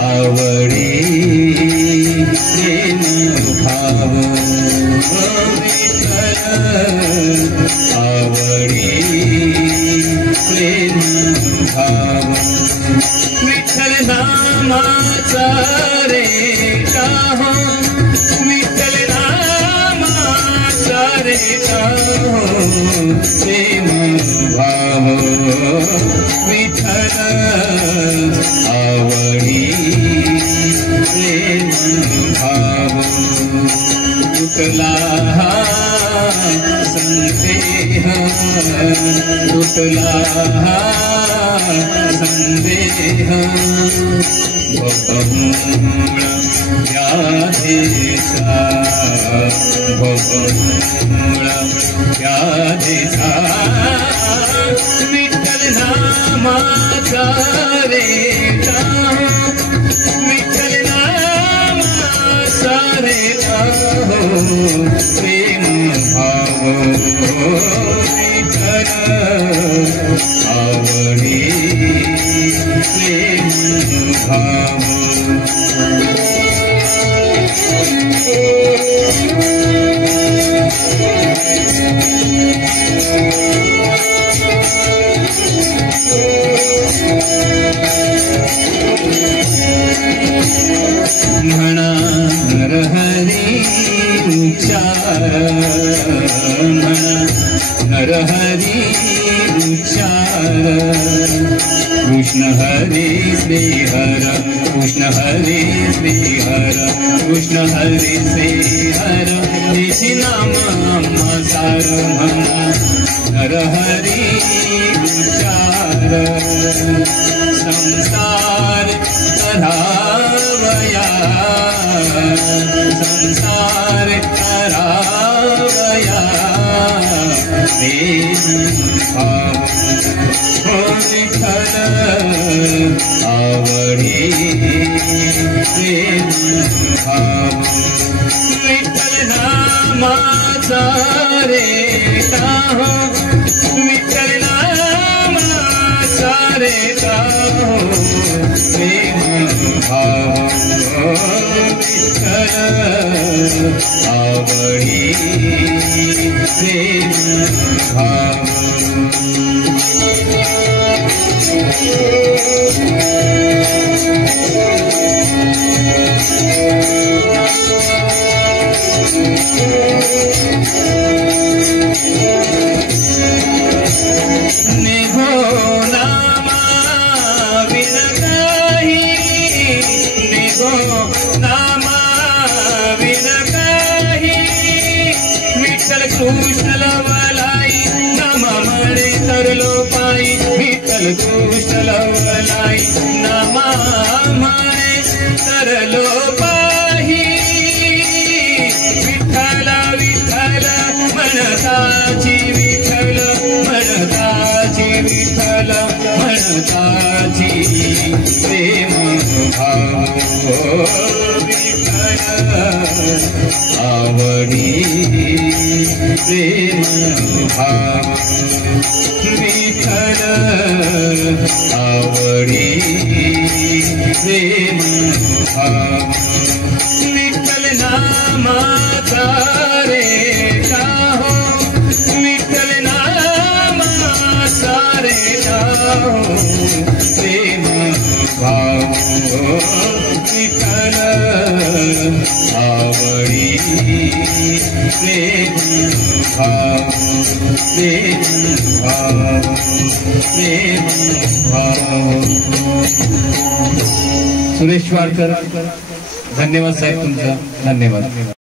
आवडी प्रेम भाव आवडी प्रेम भाव विठ्ठल नामाचा रे काहो विठ्ठल नामाचा रे काहो प्रेम भाव विठ्ठल आवडी प्रेम भाव तुटला संदेह तुटला संदेह भवमूळ व्याधीचा भवमूळ व्याधीचा विठ्ठल नामाचा रे विठ्ठल नामाचा रे प्रेम भाव विठ्ठल आवडी प्रेम भाव म्हणा नरहरी उच्चार म्हणा नरहरी उच्चार कृष्ण हरी श्रीहर कृष्ण हरी श्रीहर कृष्ण हरी श्रीहर निशी नाम सार म्हणा नरहरी उच्चार संसार करावया संसार करावया प्रेम भाव विठ्ठल आवडी प्रेम भाव विठ्ठल नामाचा रे काहो विठ्ठल नामाचा रे काहो प्रेम भाव विठ्ठल आवडी प्रेम भाव निघो नामा विन काही निघो नामा विन काही विठ्ठल कृष्ण लवलाई नामा म्हणे तरलो पायी विठ्ठल कृष्ण लवलाई नामा म्हणे तरलो पायी विठ्ठल विठ्ठल म्हणताची विठ्ठल म्हणताची विठ्ठल म्हणताची प्रेम भाव विठ्ठल आवडी प्रेम भाव विठ्ठल आवडी प्रेम भाव विठ्ठल नामाचा रे काहो विठ्ठल नामाचा रे काहो प्रेम भाव विठ्ठल आवडी प्रेम भाव प्रेम भाव प्रेम भाव सुरेश वाडकर धन्यवाद साहेब तुमचा धन्यवाद।